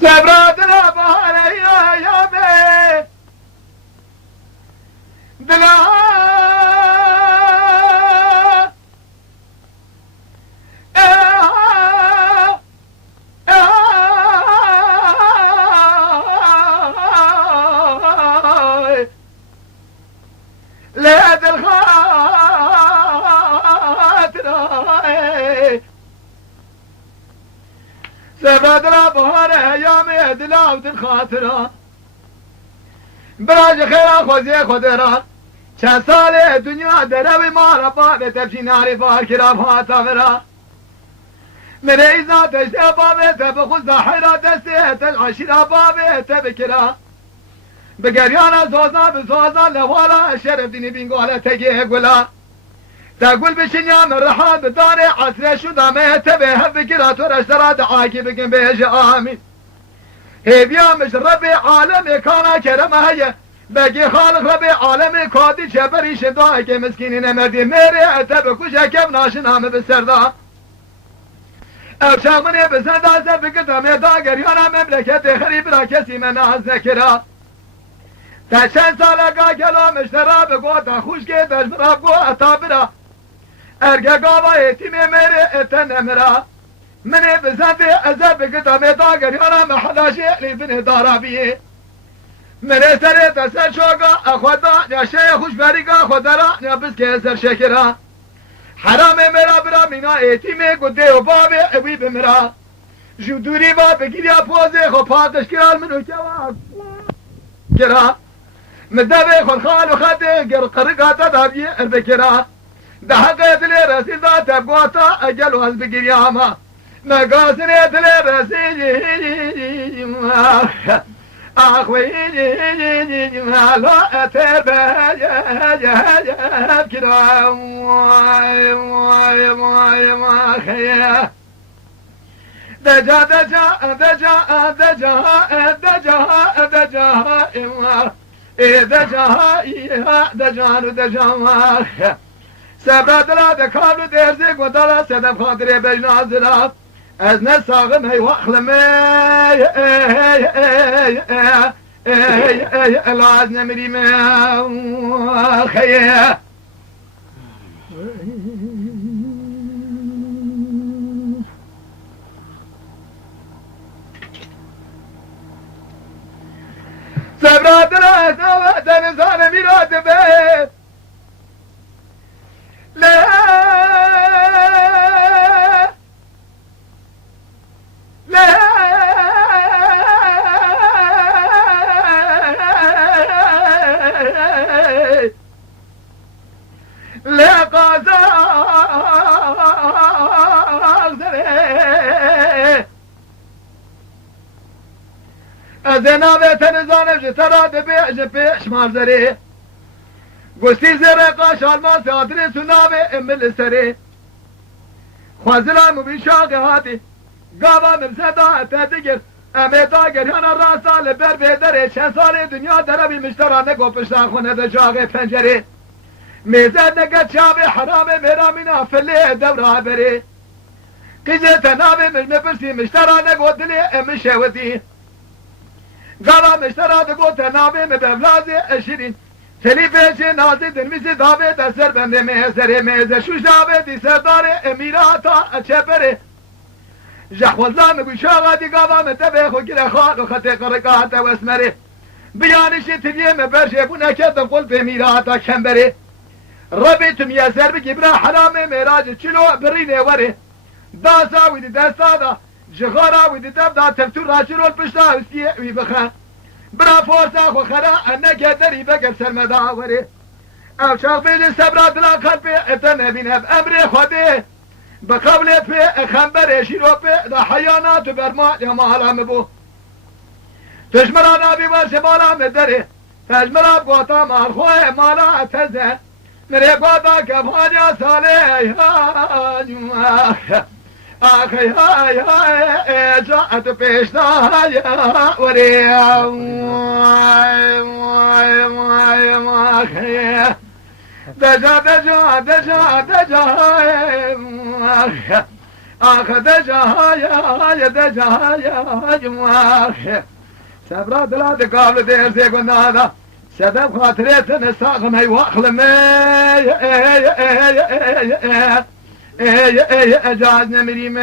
سبرات الأبهار يا بي دلا ليد الخاطر سبرات الأبهار يا بي دلا الخاطر براج خیرا خوزی خودرا چند سال دنیا دروی مارا باب تبشی ناری بار کرا فاتا برا من ایزا تشتی باب تب خود ظاهرا دستی تلعشیرا باب تب کرا بگریانا زوزا بزوزا لوالا شرف دینی بینگوالا تگیه گولا تقول بشنيا من رحاب بداري عسر شو دامه تبه بكرا ترشترا دعاكي بكن بيج آمين هيبيا مش ربي عالمي كانا كرم هيا بقي خالق ربي عالمي كادي شبري شدائك مسكينين مردي ميري اتبكو شكم ناشنام بسردا او شاغني بسردا زبكتا ميدا قريانا مملكتي خريب را كسي من ذكرا تشن سالقا كلو مشترا بقوتا خوشكي دجبرا بقو اتابرا ارگا قابا يتيمي ميري اتنمرا مني بزنتي ازبكتا ميدا قريانا محلاشي لي بني دارابيه مني سري تسر شوقا اخودا يا شيخ خوش بريقا خودرا يا بسكي سر شكرا حرامي ميرا برا مينا ايتيمي قدي وبابي ابي بمرا جو دوري بابي كيريا بوزي خو پاتش كرال منو كوا كرا مدبي خو خال وخدي قرقا تدابي اربكرا دحقيت لي رسيل ذات ابقوتا اجل وهز بقرياما مقاسنيت لي رسيل اخوي لو اتبع كده ما خيا دجا دجا دجا دجا دجا دجا دجا دجا سبدلا دكابل درزي قدلا سدف خاطري بجنازلا از نساغم هي واخلم العز نمري ما خيا سبرات الأسوأ تنزان ميرات بيت لا لا قازا ازنا بتنزانم جترا دبي جبيش مارزري قستي زرقا شالما سادري سنابي امل سري خوازلا مبيشاق هاتي قابا ممسدا تدقر اميدا قريانا راسا لبر بيدري شن سالي دنيا دربي مشترا نقو پشتا خونه دا جاغي پنجري ميزاد نقد شابي حرامي ميرامينا فلي دورا بري قيزي تنابي مش مبرسي مشترا نقو دلي امشاودي قالا مشترا دقو تنابي مبفلازي اشرين تلي بيجي نازي دنميزي دابي دسر بندي ميزري ميزر شوش دابي دي سرداري اميراتا اچپري جحوزان بشاغا دي قابا متبه خو كلا خاق خطي قرقات واسمري بيانشي تبيه مبرشي بنا كدن قل بميراتا كمبري ربي تم يسر بكبرا حرامي ميراج چلو بريني وري داسا ويدي دستادا جغارا ويدي تبدا تفتور راشرو البشتا وستيه ويبخان برا فورسا خو خرا انك دري بقر سلمدا وري او شاق بيجي سبرات لا قلبي اتن بينه بامري خدي بقبل في خنبر شيرو في دا حيانات برما يا مهلا مبو تشمرانا بواسمالا مدري تشمرا بقوطا مال خوي مالا تزه مري قوطا كفانيا صالح آخی های های جات پیشتا یا وری آخی دجا دجا دجا دجا آخذ جهايا دجهايا جمواخي سبرا دلاد قابل دير زي قلنا هذا سبب خاطريت نساق ما يواخل ما جازنا مريم